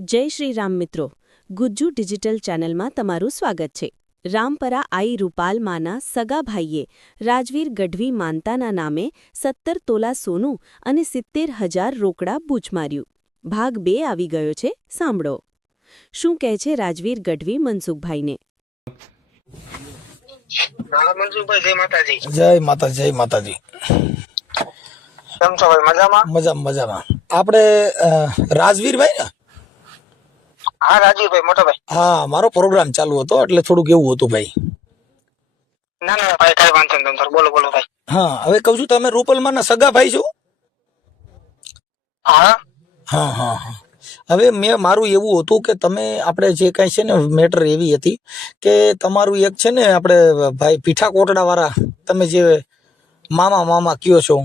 જય શ્રી રામ મિત્રો, ગુજ્જુ ડિજિટલ ચેનલમાં તમારું સ્વાગત છે. રામપરા આઈ રૂપાલમાના સગા ભાઈએ રાજવીર ગઢવી માનતાના નામે 17 તોલા સોનું અને 70,000 રોકડા બૂચ માર્યું. ભાગ 2 આવી ગયો છે, સાંભળો. શું કહે છે રાજવીર ગઢવી મનસુખભાઈને? જય માતાજી. કેમ છો ભાઈ? મજામાં. આપણે રાજવીરભાઈ ને? હા રાજીવભાઈ, મોટા ભાઈ. હા, મારો પ્રોગ્રામ ચાલુ હતો એટલે થોડુંક એવું હતું ભાઈ. ના ભાઈ, કઈ વાંધો નહીં, તમે બોલો ભાઈ. હા, હવે કહું છું, તમે રૂપલમાના સગા ભાઈ છો? હા. હવે મારું એવું હતું કે તમે આપણે જે કઈ છે ને મેટર એવી હતી કે તમારું એક છે ને આપણે ભાઈ પીઠા કોટડા વાળા, તમે જે મામા કયો છો,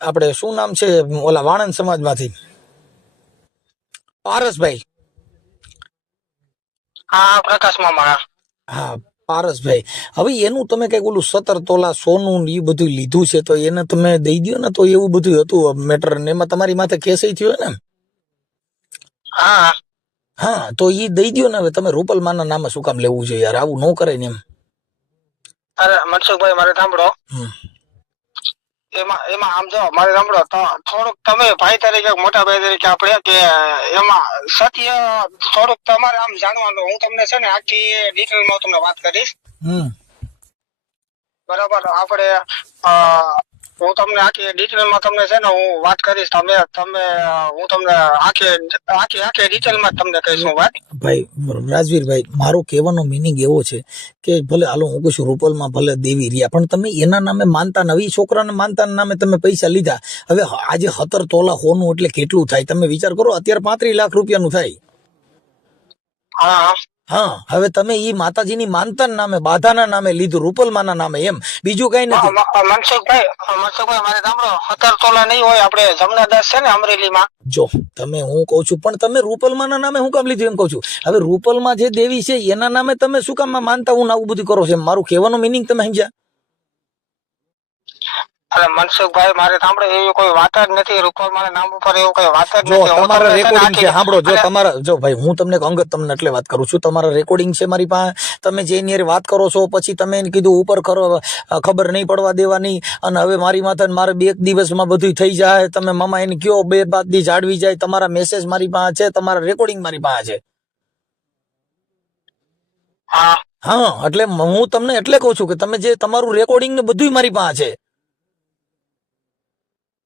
આપણે શું નામ છે ઓલા વાણંદ સમાજમાંથી પારસભાઈ. હા, પ્રકાશ મામા. હા, પારસભાઈ. હવે એનું તમે કઈક ઓલું 17 તોલા સોનું એ બધું લીધું છે, તો એને તમે દઈ દો ને. તો એવું બધું હતું મેટર ને એમાં તમારી માથે કેસ થયો ને? હા, તો એ દઈ દો ને. હવે તમે રૂપલમાના નામે શું કામ લેવું છે યાર? આવું ન કરે ને એમ. અરે મનસુખભાઈ, મારે સાંભળો. એમાં આમ જો મારે સાંભળો, થોડુંક તમે ભાઈ તરીકે, મોટા ભાઈ તરીકે આપણે કે એમાં સત્ય થોડુંક તમારે આમ જાણવાનું. હું તમને છે ને આખી ડિટેલમાં તમને વાત કરીશ. બરાબર? આપણે હું તમને આખી ડિટેલમાં તમને છે ને હું વાત કરીશ. હું તમને આખી ડિટેલમાં તમને કહીશ હું વાત. ભાઈ રાજવીરભાઈ, મારો કહેવાનો મિનિંગ એવો છે કે ભલે હાલો હું કહું છું રૂપલમાં ભલે દેવી રહ્યા, પણ તમે એના નામે માનતા નવી છોકરાને માનતાના નામે તમે પૈસા લીધા. હવે આજે 17 તોલા હોનું એટલે કેટલું થાય તમે વિચાર કરો. અત્યારે 35 લાખ રૂપિયાનું થાય. હા, હવે તમે ઈ માતાજીની માનતાના નામે, બાધાના નામે લીધું, રૂપલમાના નામે, એમ બીજું કઈ નથી. મનસુખભાઈ, મારે સાંભળો, 17 તોલા નહીં હોય. આપણે જમનાદાસ છે ને અમરેલીમાં. જો તમે, હું કઉ છું, પણ તમે રૂપલમાના નામે હું કામ લીધું એમ કઉ છું. હવે રૂપલમાં જે દેવી છે એના નામે તમે શું કામ માનતા હું આવું બધું કરો છો? મારું કહેવાનો મિનિંગ તમે સમજ્યા? અરે મનસુખભાઈ, મારે સાંભળો, એવી કોઈ વાત જ નથી. રૂપલમાના નામ ઉપર એવું કોઈ વાત જ જો નથી. તમારા રેકોર્ડિંગ છે, સાંભળો. જો તમારા, જો ભાઈ હું તમને અંગત તમને એટલે વાત કરું છું, તમારા રેકોર્ડિંગ છે મારી પાસે. તમે જે એની વાત કરો છો, પછી તમે એને કીધું ઉપર ખબર નહીં પડવા દેવાની, અને હવે મારી માથે મારે 2 દિવસમાં બધું થઈ જાય. તમે મામા એને કયો 2 દી જાળવી જાય. તમારા મેસેજ મારી પાસે છે, તમારા રેકોર્ડિંગ મારી પાસે છે. હા, એટલે હું તમને એટલે કહું છું કે તમે જે તમારું રેકોર્ડિંગ ને બધું મારી પાસે છે.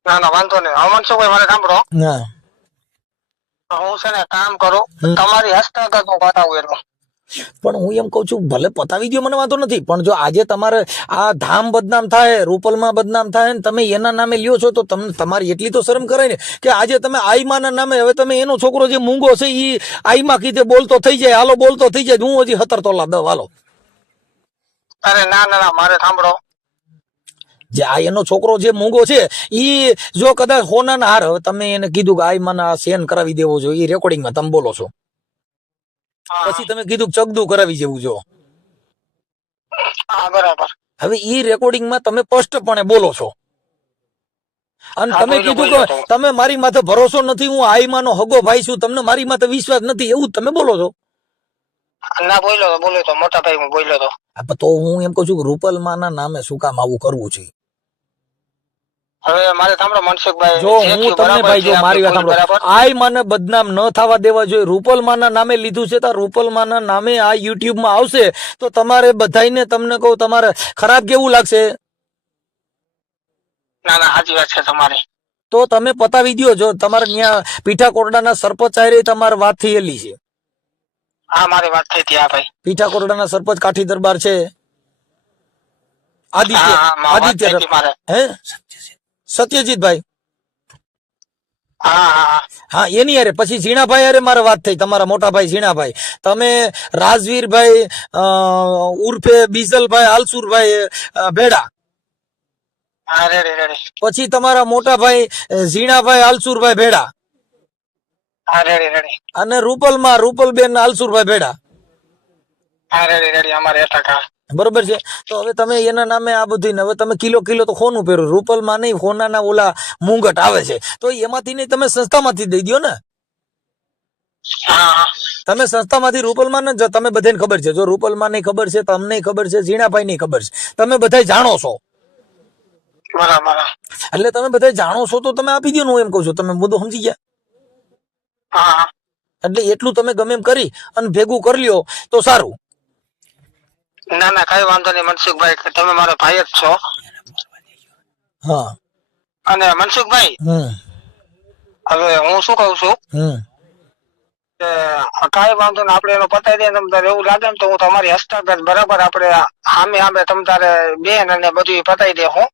ના વાંધો નહીં. મનસુખભાઈ, મારે સાંભળો. હું છે ને કામ કરું, તમારી હસ્તગત હું બતાવું એનું. પણ હું એમ કઉ છું, ભલે પતાવી દો, મને વાંધો નથી, પણ જો આજે તમારે આ ધામ બદનામ થાય, રૂપલમાં બદનામ થાય ને તમે એના નામે લ્યો છો, તો તમને તમારી એટલી તો શરમ કરાય ને કે આજે તમે આઈમાના નામે, હવે તમે એનો છોકરો જે મૂંગો છે એ આઈમાં કીધે બોલતો થઈ જાય, હાલો બોલતો થઈ જાય, હું હજી 17 તોલા દઉં, હાલો. અરે ના, મારે સાંભળો. જે આ એનો છોકરો જે મૂંગો છે ઈ જો કદાચ હોનાના હાર, હવે તમે એને કીધું કે આઈમાના સેન કરાવી દેવો જોઈએ, એ રેકોર્ડિંગમાં તમે બોલો છો. પછી તમે કીધું ચગદુ કરાવી જેવું જો. બરાબર. હવે ઈ રેકોર્ડિંગમાં તમે સ્પષ્ટપણે બોલો છો, અને તમે કીધું કે તમે મારી માથે ભરોસો નથી, હું આઈમાનો હગો ભાઈ છું, તમને મારી માથે વિશ્વાસ નથી, એવું તમે બોલો છો. ના બોલ્યો તો મોટા ભાઈ, હું બોલ્યો તો. તો હું એમ કહું છું કે રૂપલમાના નામે શું કામ આવું કરવું છે? હવે મારે સાંભળો મનસુખભાઈ, જો હું તમને ભાઈ, જો મારી વાત સાંભળો, આઈમાને બદનામ ન થવા દેવા જોઈએ. રૂપલમાના નામે લીધું છે, તો રૂપલમાના નામે આ યુટ્યુબમાં આવશે તો તમારે બધાઈને, તમને કહું, તમારે ખરાબ કેવું લાગશે? ના સાચી વાત છે તમારી. તો તમે પતાવી દો. જો તમારે ત્યાં પીઠા કોરડાના સરપંચ આયરે તમારે વાત થયેલી છે. હા, મારી વાત થઈ હતી. હા ભાઈ, પીઠા કોરડાના સરપંચ કાઠી દરબાર છે, આદિત્ય હે સત્યજીતભાઈ. હા, એની યારે પછી ઝીણાભાઈ યારે મારે વાત થઈ, તમારા મોટા ભાઈ ઝીણાભાઈ. તમે રાજવીરભાઈ ઉર્ફે બીજલભાઈ આલસુરભાઈ ભેડા, પછી તમારા મોટા ભાઈ ઝીણાભાઈ આલસુરભાઈ ભેડા, અને રૂપલબેન આલસુરભાઈ ભેડા. બરોબર છે. તો હવે તમે એના નામે આ બધું ને હવે તમે કિલો કિલો તો સોનું પહેરો, રૂપલમાં નહીં, સોનાના ઓલા મુંગટ આવે છે, તો એમાંથી નહીં તમે સંસ્થામાંથી દઈ દો ને. હા તમે સંસ્થામાંથી રૂપલમાં ન તમે બધાને ખબર છે, જો રૂપલમાં નહીં ખબર છે, તમને ખબર છે, ઝીણાભાઈ ની ખબર છે, તમે બધા જાણો છો, બરાબર. એટલે તમે બધા જાણો છો તો તમે આપી દો ને, હું એમ કહું છું. તમે મુદ્દો સમજી ગયા? હા એટલે એટલું તમે ગમે એમ કરી અને ભેગું કરી લ્યો તો સારું. ના ના કઈ વાંધો નહીં મનસુખભાઈ, તમે મારો ભાઈ જ છો. હા. અને મનસુખભાઈ હવે હું શું કહું છું કે કાંઈ વાંધો ને આપણે એનો પતાવી દઈએ. તમ તારે એવું લાગે ને તો હું તમારી હસ્તગત બરાબર આપણે સામે સામે તમ તારે બેન અને બધું પતાવી દે હું.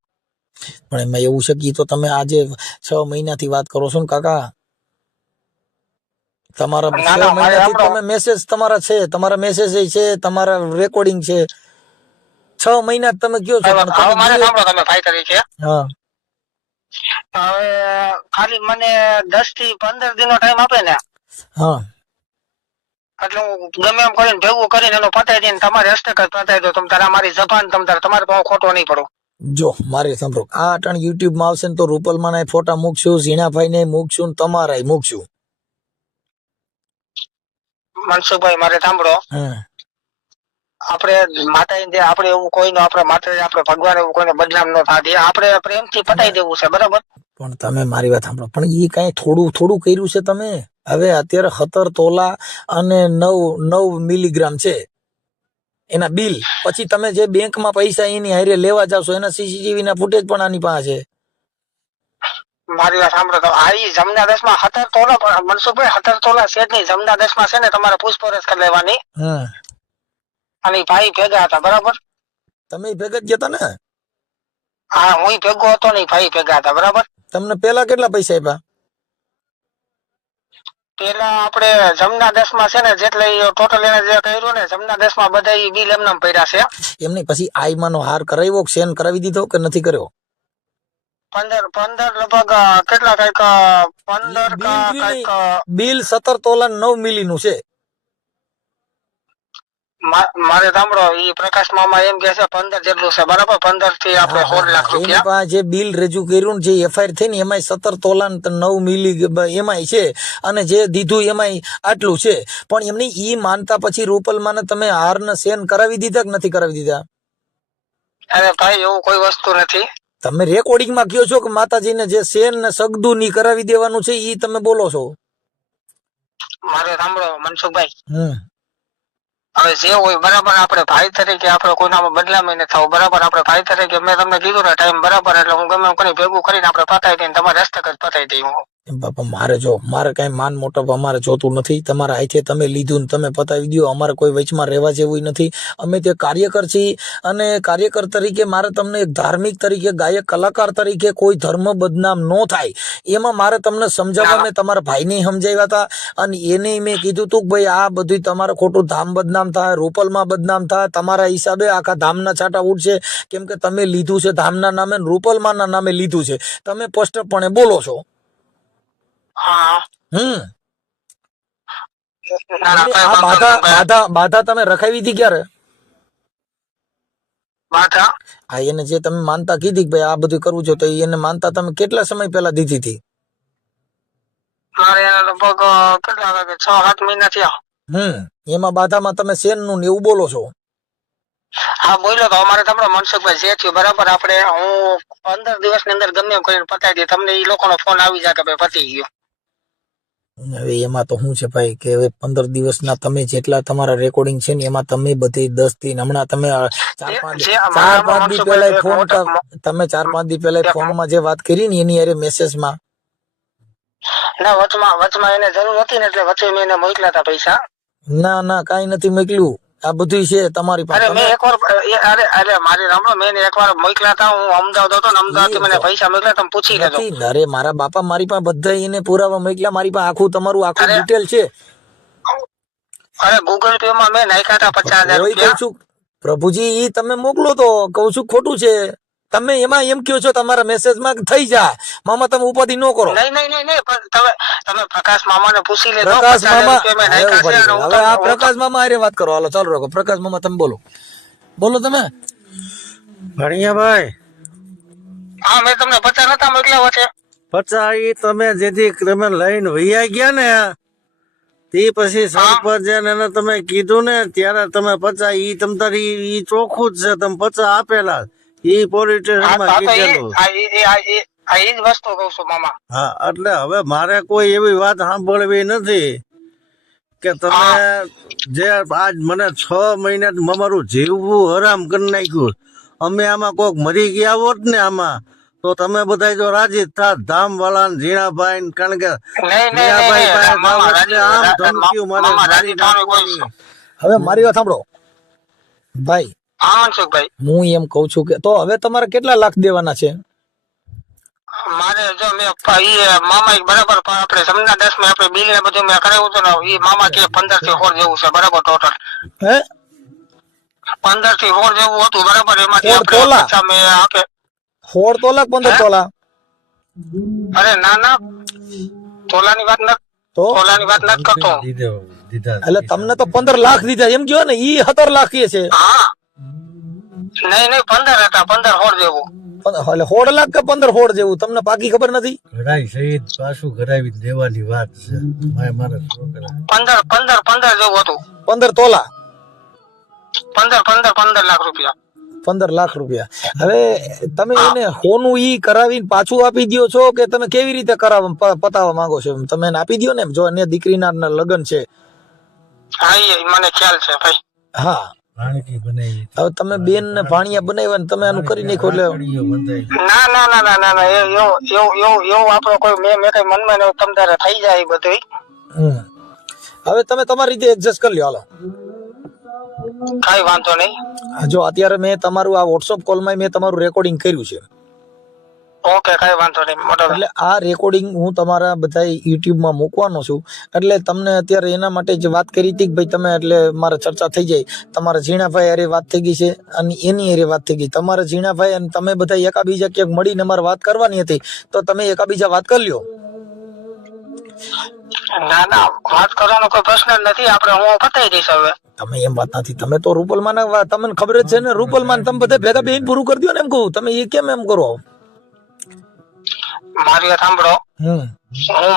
પણ એમાં એવું છે કે તો તમે આજે 6 મહિનાથી વાત કરો છો ને કાકા, તમારા 6 મહિનાથી તમે મેસેજ તમારા છે, તમારા મેસેજ છે, તમારા રેકોર્ડિંગ છે, 6 મહિના તમે કયો છો. હવે મારે સાંભળો તમે ભાઈ તરીકે, હા હવે ખાલી મને 10 થી 15 દિનનો ટાઈમ આપે ને, હા, એટલે હું ગમે એમ કરીને ભેગું કરીને એનો પતાવી દઈને તમારી હસ્તગત પતાવી દો. તમ તારે મારી જબાન તમ તારે તમારે તો ખોટો નહીં પડો. જો મારે સાંભળો, આ અટાણ યુટ્યુબ માં આવશે ને તો રૂપલમાં ના ફોટા મૂકશું, ઝીણાભાઈ ને મૂકશું, તમારા મૂકશું. મનસુખભાઈ મારે સાંભળો, આપણે માતા આપણે એવું કોઈનો આપણે માતા આપણે ભગવાન એવું કોઈને બદનામ ન થાય, આપણે પ્રેમથી પતાવી દેવું છે બરાબર. પણ તમે મારી વાત સાંભળો, પણ એ કઈ થોડું થોડું કર્યું છે તમે. હવે અત્યારે 17 તોલા અને 9 મિલીગ્રામ છે એના બિલ. પછી તમે જે બેંકમાં પૈસા એની હારે લેવા જાવશો એના સીસીટીવી ના ફૂટેજ પણ આની પાસે છે. મારી વાત સાંભળો, તો આ જમના 10 માં 17 તોલા પણ મનસુખભાઈ 17 તોલા છે જ નહીં. જમના 10 માં છે ને તમારે પૂછપરછ કરી લેવાની. અને ભાઈ ભેગા હતા બરાબર. તમે ભેગા જ ગયા ને? હા હું ભેગો હતો ને ભાઈ ભેગા હતા બરાબર. તમને પેલા કેટલા પૈસા આપ્યા? પેલા આપણે જમના 10 માં છે ને જેટલે ટોટલ એને જે કર્યું ને જમના 10 માં બધા બિલ એમને પડ્યા છે. એમને પછી આઈમાનો હાર કરાવ્યો, સેન કરાવી દીધો કે નથી કર્યો? 15 લગભગ કેટલા કઈક 15 કઈક બિલ 17 તોલા 9 મિલી નું છે. મારે સાંભળો, ઈ પ્રકાશ મામા એમ કે છે 15 જેટલું છે બરાબર. 15 થી આપણે 16 લાખ રૂપિયા જે બિલ રજૂ કર્યું જે એફઆઈઆર થઈ ને એમાં 17 તોલા 9 મિલી એમાં છે, અને જે દીધું એમાં આટલું છે. પણ એમની ઈ માનતા પછી રૂપલમાં તમે હાર ને સેન કરાવી દીધા કે નથી કરાવી દીધા? અરે ભાઈ એવું કોઈ વસ્તુ નથી. તમે રેકોર્ડિંગ માં કયો છો કે માતાજીને જે સેન ને સગદું ની કરાવી દેવાનું છે, ઈ તમે બોલો છો. મારે સાંભળો મનસુખભાઈ, હવે જે હોય બરાબર, આપણે ભાઈ તરીકે આપણે કોઈનામાં બદલામી ન થવું બરાબર. આપણે ભાઈ તરીકે મેં તમને કીધું ને ટાઈમ બરાબર, એટલે હું ગમે એમ કરી ભેગું કરીને આપણે પતાવી દઈને તમારે હસ્તગત પતાવી દઈ. બાપા મારે કઈ માન મોટપ અમારે જોતું નથી. તમારા હાથે તમે લીધું ને તમે પતાવી દો. અમારે કોઈ વચમાં રહેવા જેવું નથી. અમે તે કાર્યકર છીએ, અને કાર્યકર તરીકે મારે તમને એક ધાર્મિક તરીકે, ગાયક કલાકાર તરીકે કોઈ ધર્મ બદનામ ન થાય એમાં મારે તમને સમજાવવા. મેં તમારા ભાઈને સમજાવ્યા હતા, અને એને મેં કીધું તું કે ભાઈ આ બધું તમારે ખોટું ધામ બદનામ થાય, રૂપલમાં બદનામ થાય, તમારા હિસાબે આખા ધામના છાંટા ઉડશે, કેમ કે તમે લીધું છે ધામના નામે, રૂપલમાં ના નામે લીધું છે. તમે સ્પષ્ટપણે બોલો છો. બાધા તમે રખાવી હતી ક્યારે? હા, એને જે તમે માનતા કીધી કે ભાઈ આ બધું કરવું છે, તો એને માનતા તમે કેટલા સમય પહેલા દીધી હતી? મારે લગભગ કેટલા 6-7 મહિના થયા. એમાં બાધામાં તમે સેન નું એવું બોલો છો? હા બોલ્યો તો. અમારે તમને મનસુખભાઈ જે થયું બરાબર, આપણે હું 15 દિવસની અંદર ગમે એમ કરીને પતાવી દે. તમને એ લોકોનો ફોન આવી જાય કે ભાઈ પતી ગયો. હવે એમાં તો શું છે ભાઈ કે હવે 15 દિવસના તમે જેટલા તમારા રેકોર્ડિંગ છે ને એમાં તમે બધી 10 થી હમણાં તમે 4-5 દી પહેલા ફોન, તમે 4-5 દી પહેલા ફોનમાં જે વાત કરી ને એની અરે મેસેજમાં ના વચમાં એને જરૂર હતી ને એટલે વચ્ચે મેં એને મોકલ્યા હતા પૈસા. ના કાઈ નથી મોકલ્યું. આ બધું છે તમારી પાસે. મેં એકવાર મારી રામણો મેં એકવાર મોકલ્યા હતા. હું અમદાવાદ હતો ને અમદાવાદ મને પૈસા મોકલ્યા, તમે પૂછી લેજો. અરે મારા બાપા, મારી પાસે બધા એને પુરાવા મોકલ્યા. મારી પાસે આખું તમારું આખું ડિટેલ છે. અરે ગૂગલ પે માં મેં નાખ્યા હતા 50,000 રૂપિયા. પ્રભુજી ઈ તમે મોકલો તો કહું છું ખોટું છે. તમે એમાં એમ કહો છો તમારા મેસેજ માં થઈ જાય મામા, તમે ઉપાધિ ન કરો. નહીં તમે પ્રકાશ મામા ને પૂછી લેજો. પ્રકાશ મામા, હવે આ પ્રકાશ મામા અરે વાત કરો. હાલો ચાલુ રાખો. પ્રકાશ મામા તમે બોલો. બોલો તમે. ભણિયાભાઈ, હા મેં તમને 50 નતા મોકલ્યા છે. 50 ઈ તમે જેથી તમે લઈને વૈયા ગયા ને તે પછી સરપંચ એને તમે કીધું ને ત્યારે તમે 50 ઈ તમ તારી ઈ ચોખ્ખું જ છે, તમે 50 આપેલા ઈ પોલીસ સ્ટેશનમાં કીધેલું. આ ઈ જ વસ્તુ કહું છું મામા. હા, એટલે હવે મારે કોઈ એવી વાત સાંભળવી નથી કે તમે જે આજ મને 6 મહિના અમારું જીવવું હરામ કરી નાખ્યું. અમે આમાં કોક મરી ગયા હોત ને આમાં તો તમે બધા જો રાજી થાત, ધામ વાળા ને ઝીણાભાઈ ને, કારણ કે ઝીણાભાઈ પાસે જાવ એટલે આમ ધમકીઓ મારે મારી નાખવાની. હવે મારી વાત સાંભળો ભાઈ. હા મનસુખભાઈ, હું એમ કઉ છું કે તો હવે તમારે કેટલા લાખ દેવાના છે? મારે જો મેં મામા બરાબર આપણે સમના 10 માં આપણે બિલ ને બધું મેં કરાવ્યું હતું ને, ઈ મામા કે 15 થી 16 જેવું છે બરાબર ટોટલ. હે 15 થી 16 જેવું હતું બરાબર. એમાંથી 16 તોલા? આપણે મેં આપે 16 તોલા 15 તોલા? અરે ના ના, તોલાની વાત નથી, તો તોલાની વાત નથી કરતો. દીધા એટલે તમને તો 15 લાખ દીધા એમ કયો ને, ઈ 17 લાખ કે છે. હા નહીં 15 હતા, 15 16 જેવું. એટલે 16 લાખ કે 15 16 જેવું તમને પાકી ખબર નથી? ઘડાઈ સહિત પાછું ઘડાવી દેવાની વાત છે. મારા છોકરા 15 જેવું હતું. 15 તોલા 15 લાખ રૂપિયા. 15 લાખ રૂપિયા. હવે તમે એને હોનું ઈ કરાવીને પાછું આપી દ્યો છો કે તમે કેવી રીતે પતાવવા માંગો છો? તમે એને આપી દ્યો ને, જો એને દીકરીના લગ્ન છે. હા એ મને ખ્યાલ છે ભાઈ. હા, રાણકી બનાવી. હવે તમે બેન ને ભાણિયા બનાવ્યા ને તમે આનું કરી નાખો એટલે ના ના ના ના ના ના, એવું આપણો કોઈ મેં કઈ મનમાં ને તમ તારે થઈ જાય એ બધું. હવે તમે તમારી રીતે એડજસ્ટ કરી લ્યો. હાલો, કઈ વાંધો નહીં. જો અત્યારે મેં તમારું આ વોટ્સઅપ કોલમાં મેં તમારું રેકોર્ડિંગ કર્યું છે. ઓકે, કઈ વાંધો નહીં. મોટો એટલે આ રેકોર્ડિંગ હું તમારા બધા યુટ્યુબમાં મૂકવાનો છું. એટલે તમને અત્યારે એના માટે જ વાત કરી હતી કે ભાઈ તમે, એટલે મારે ચર્ચા થઈ જાય. તમારા ઝીણાભાઈ અરે વાત થઈ ગઈ છે અને એની અરે વાત થઈ ગઈ. તમારા ઝીણાભાઈ અને તમે બધા એકાબીજા ક્યાંક મળીને મારે વાત કરવાની હતી તો તમે એકાબીજા વાત કરી લ્યો. ના ના, વાત કરવાનો કોઈ પ્રશ્ન જ નથી. આપણે હું પતાવી દઈશ હવે. તમે એમ વાત નથી, તમે તો રૂપલમાન તમને ખબર જ છે ને, રૂપલમાન તમે બધા ભેગા બેન પૂરું કરી દો ને એમ કહું. તમે એ કેમ એમ કરો? મારી વાત સાંભળો, હું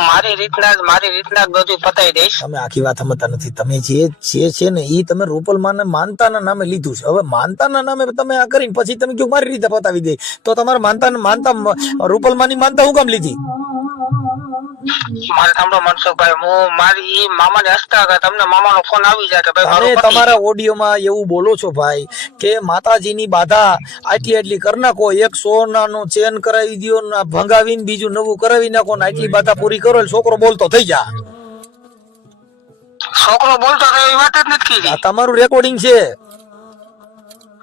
મારી રીતના જ બધું પતાવી દઈશ. તમે આખી વાત સમજતા નથી. તમે જે છે ને એ તમે રૂપલમાને માનતાના નામે લીધું છે. હવે માનતાના નામે તમે આ કરીને પછી તમે કયો મારી રીતે પતાવી દે, તો તમારે માનતા રૂપલમાની માનતા હું કામ લીધી? મારે સાંભળો મનસુખભાઈ, હું મારી મામાને હસતા હતા, તમને મામાનો ફોન આવી જાય કે ભાઈ તમે મારું પતિ તમારા ઓડિયોમાં એવું બોલો છો ભાઈ કે માતાજીની બાધા આટલી કરી નાખો, એક સોનાનો ચેન કરાવી દો ને ભંગાવીને બીજું નવું કરાવી નાખો ને આટલી બાધા પૂરી કરો એટલે છોકરો બોલતો થઈ જા. છોકરો બોલતો હતો એ વાત જ નથી કીધી. આ તમારું રેકોર્ડિંગ છે,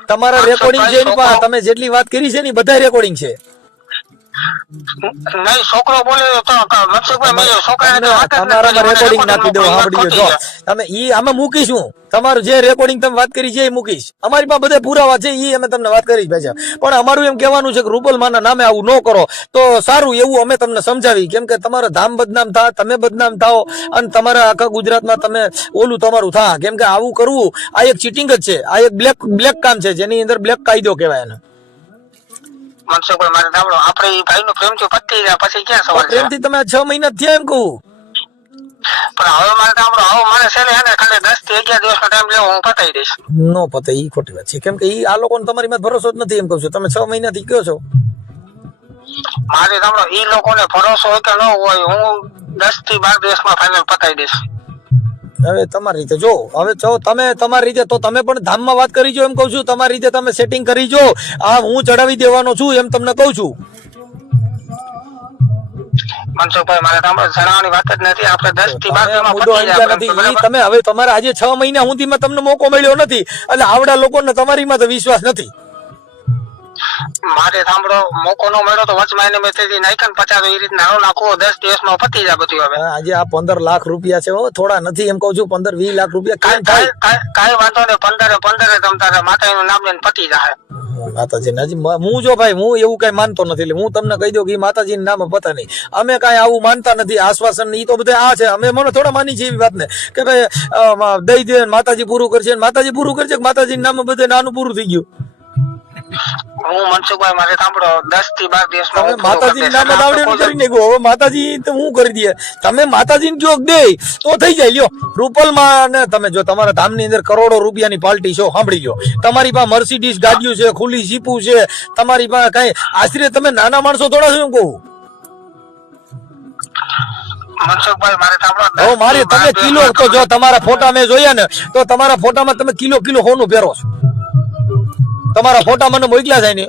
તમારા રેકોર્ડિંગ છે એની પાસે. તમે જેટલી વાત કરી છે ને બધા રેકોર્ડિંગ છે. નહીં, છોકરો બોલે તો મનસુખભાઈ મેં છોકરાને વાત જ નથી તમારા કરી. રેકોર્ડિંગ નાખી દો, સાંભળી જો તમે ઈ આમાં મૂકીશું. તમારું જે રેકોર્ડિંગ તમે વાત કરી છે એ મૂકીશ. અમારી પાસે બધા પુરાવા છે, ઈ અમે તમને વાત કરી પાછા. પણ અમારું એમ કહેવાનું છે કે રૂપલમાના નામે આવું ન કરો તો સારું, એવું અમે તમને સમજાવી. કેમ કે તમારા ધામ બદનામ થાય, તમે બદનામ થાઓ અને તમારા આખા ગુજરાતમાં તમે ઓલું તમારું થા. કેમ કે આવું કરવું આ એક ચીટિંગ જ છે, આ એક બ્લેક કામ છે, જેની અંદર બ્લેક કાયદો કહેવાય એને. મનસુખભાઈ મારે સાંભળો, આપણે એ ભાઈ નું પ્રેમથી પતી જાય પછી ક્યાં સવાલ છે? પ્રેમથી તમે 6 મહિના થયા એમ કહું. પણ હવે મારે સાંભળો, હવે મારે છે ને ખાલી 10 થી 11 દિવસનો ટાઈમ લેવો, હું પતાવી દઈશ. નો પતે, ઈ ખોટી વાત છે. કેમ કે ઈ આ લોકોને તમારી માં ભરોસો જ નથી એમ કહું છું. તમે 6 મહિનાથી કયો છો. મારે સાંભળો, ઈ લોકોને ભરોસો હોય કે ન હોય, હું 10 થી 12 દિવસમાં ફાઇનલ પતાવી દઈશ. હવે તમારી રીતે જો, હવે જો તમે તમારી રીતે તો તમે પણ ધામમાં વાત કરી જો એમ કહું છું. તમારી રીતે તમે સેટિંગ કરી જો. આ હું ચડાવી દેવાનો છું એમ તમને કહું છું. મનસુખભાઈ મારે સાંભળો, જણાવવાની વાત જ નથી. આપણે 10 થી 12 દિવસમાં મુદ્દો પતી અહીંયા જાય. નથી. ઈ તમે હવે તમારે આજે 6 મહિના સુધીમાં તમને મોકો મળ્યો નથી એટલે આવડા લોકોને તમારીમાં તો વિશ્વાસ નથી. મારે સાંભળો, મોકો નો મળ્યો તો વચમાં એને મેં તેથી નાખ્યા ને 50 એ રીતના નો નાખો, 10 દિવસમાં પતી જાય બધું. હવે આજે આ 15 લાખ રૂપિયા છે, થોડા નથી એમ કહું છું. 15-20 લાખ રૂપિયા કેમ થાય? કાંઈ વાંધો નહીં, 15 તમ તારે માતાજીનું નામ લઈને પતી જાય. માતાજી હજી હું જો ભાઈ હું એવું કઈ માનતો નથી એટલે હું તમને કહી દઉં કે માતાજી નામ પતા નહીં અમે કઈ આવું માનતા નથી આશ્વાસન ઈ તો બધા આ છે અમે મને થોડા માની છે એવી વાત ને કે ભાઈ દઈ દે માતાજી પૂરું કરશે માતાજી પૂરું કરશે માતાજી નામ બધે નાનું પૂરું થઈ ગયું હું મનસુખભાઈ મારે સાંભળો 10 થી 12 દિવસમાં માતાજી નામ આવડે કરી નાખ્યું હવે માતાજી તો હું કરી દે તમે માતાજી ને જો દે તો થઈ જાય લ્યો રૂપલમાં ને તમે જો તમારા ધામની અંદર કરોડો રૂપિયાની પાર્ટી છો સાંભળી લો તમારી પાસે મર્સિડીઝ ગાડીઓ છે ખુલ્લી જીપું છે તમારી પાસે કઈ આશરે તમે નાના માણસો થોડા છો એમ કહું મનસુખભાઈ મારે સાંભળો મારે તમે કિલો તો જો તમારા ફોટા મેં જોયા ને તો તમારા ફોટામાં તમે કિલો હોનું પહેરો છો તમારા ફોટા મને મોકલ્યા જાય ને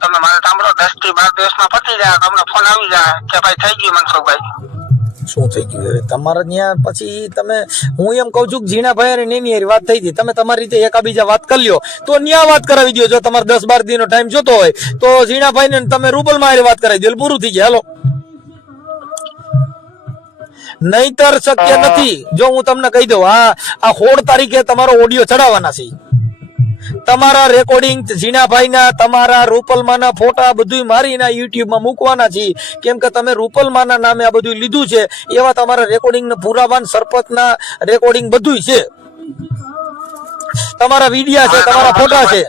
તમે મારે સાંભળો 10 થી 12 દિવસમાં પતી જાય તમને ફોન આવી જાય કે ભાઈ થઈ ગયું મનસુખભાઈ શું થઈ ગયું તમારે ત્યાં પછી તમે હું એમ કઉ છું કે ઝીણાભાઈ અને એની વાત થઈ હતી તમે તમારી રીતે એકાબીજા વાત કરી લ્યો તો ન્યા વાત કરાવી દો જો તમારે 10-12 દિનનો ટાઈમ જોતો હોય તો ઝીણાભાઈ ને તમે રૂપલમાં વાત કરાવી દો પૂરું થઈ ગયા હાલો નહીતર શક્ય નથી જો હું તમને કહી દઉં આ 16 તારીખે તમારો ઓડિયો ચડાવવાના છે તમારા રેકોર્ડિંગ ઝીણાભાઈના તમારા રૂપલમાના ફોટા બધું મારીને યુટ્યુબમાં મૂકવાના છે કેમ કે તમે રૂપલમાના નામે આ બધું લીધું છે એવા તમારા રેકોર્ડિંગ પુરાવાન સરપંચના રેકોર્ડિંગ બધું છે તમારા વિડિયા છે તમારા ફોટા છે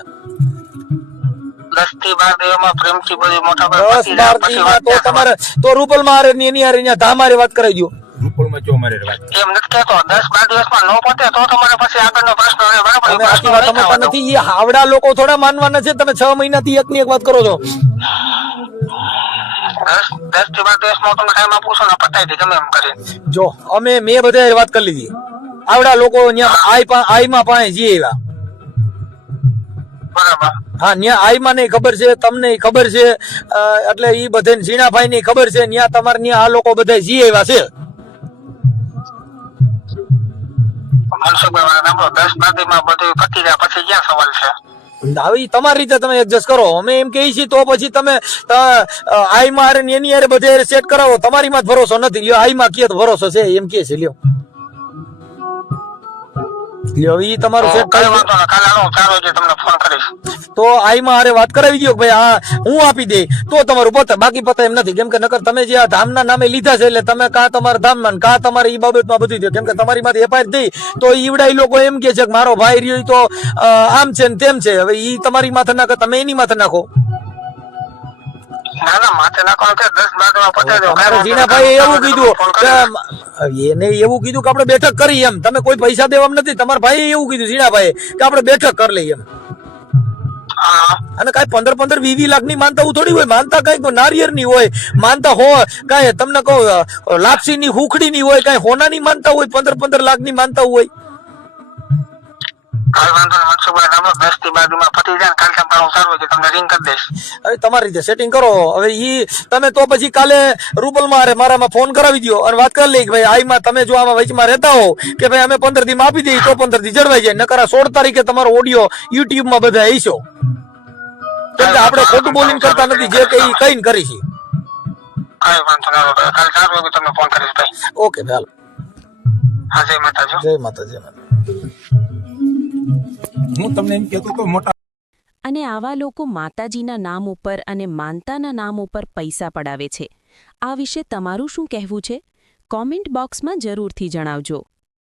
10 થી 12 દિવસમાં પ્રેમથી બધી મોટા 10-12 દિવસમાં તો તમારે તો રૂપલમાં એની હારે ધામારે વાત કરાવી દો રૂપલમાં જો મારે વાત એમ નથી કહેતો 10-12 દિવસમાં નો પતે તો તમારે પછી આગળનો પ્રશ્ન રહે બરાબર એ પ્રશ્ન નહીં સમજતા થવાનો. નથી એ હાવડા લોકો થોડા માનવાના છે તમે 6 મહિનાથી એકની એક વાત કરો છો 10 થી 12 દિવસમાં તમને ટાઈમ આપું છું ને પતાવી દે ગમે એમ કરી જો મેં બધા વાત કરી લીધી આવડા લોકો આઈમાં પાસે જી આવ્યા બરાબર હા ન્યા આઈમાં ને ખબર છે તમને ખબર છે એટલે ઈ બધે ઝીણાભાઈ ની ખબર છે ન્યા તમારે ન્યા આ લોકો બધા જી આવ્યા છે મનસુખભાઈ મારે સાંભળો 10-12 દિવસમાં બધું પતી જાય પછી ક્યાં સવાલ છે હવે તમારી રીતે તમે એડજસ્ટ કરો અમે એમ કહીએ છીએ તો પછી તમે આઈમાં હારે ને એની હારે બધે સેટ કરાવો તમારી માં જ ભરોસો નથી લ્યો આઈમાં કે ભરોસો છે એમ કે છે લ્યો ઈ તમારું સેટ કઈ વાંધો નહીં કાલે આવો 4 વાગે તમને ફોન કરીશ તો આઈમાં હારે વાત કરાવી દો ભાઈ હા હું આપી દે તો તમારું પતે બાકી પતે એમ નથી કેમ કે નકર તમે જે આ ધામના નામે લીધા છે એટલે તમે કા તમારા ધામમાં કા તમારે ઈ બાબતમાં બધું દો કેમ કે તમારી માંથી એફઆઈઆર થઈ તો ઈવડાઈ લોકો એમ કે છે કે મારો ભાઈ રહ્યો તો આમ છે ને તેમ છે હવે ઈ તમારી માથે નાખો તમે એની માથે નાખો ના ના માથે નાખવાનું કે 10-12 માં પતાવી દો મારા ઝીણાભાઈ એવું કીધું એને એવું કીધું કે આપણે બેઠક કરી એમ તમે કોઈ પૈસા દેવા નથી તમારા ભાઈ એવું કીધું ઝીણાભાઈ કે આપણે બેઠક કરી લઈએ એમ અને કઈ 15-20 લાખ ની માનતા થોડી હોય માનતા કઈ નારિયેર ની હોય માનતા હો કઈ તમને કહો લાપસી ની હુખડી ની હોય કઈ હોના ની માનતા હોય 15 લાખ ની માનતા હોય કઈ વાંધો નહીં મનસુખભાઈ આપણે 10 થી 12 માં પતી જાય કાલે તમારે હું 4 વાગે તમને રિંગ કરી દઈશ હવે તમારી રીતે સેટિંગ કરો હવે ઈ તમે તો પછી કાલે રૂપલમાં મારામાં ફોન કરાવી દો અને વાત કરી લઈ કે ભાઈ આઈમાં તમે જો આમાં વચમાં રહેતા હો કે ભાઈ અમે 15 દી માં આપી દઈએ તો 15 દી જળવાઈ જાય નકર 16 તારીખે તમારો ઓડિયો યુટ્યુબ માં બધા આવીશો કેમ કે આપણે ખોટું બોલિંગ કરતા નથી જે કઈ કઈને કરી છે કઈ વાંધો નહીં કાલે 4 વાગે તમને ફોન કરીશ ભાઈ ઓકે ચાલો હા જય માતાજી જય માતાજી હું તમને એમ કહેતો તો મોટા અને આવા લોકો માતાજીના નામ ઉપર અને માનતાના નામ ઉપર પૈસા પડાવે છે આ વિશે તમારું શું કહેવું છે કોમેન્ટ બોક્સમાં જરૂરથી જણાવજો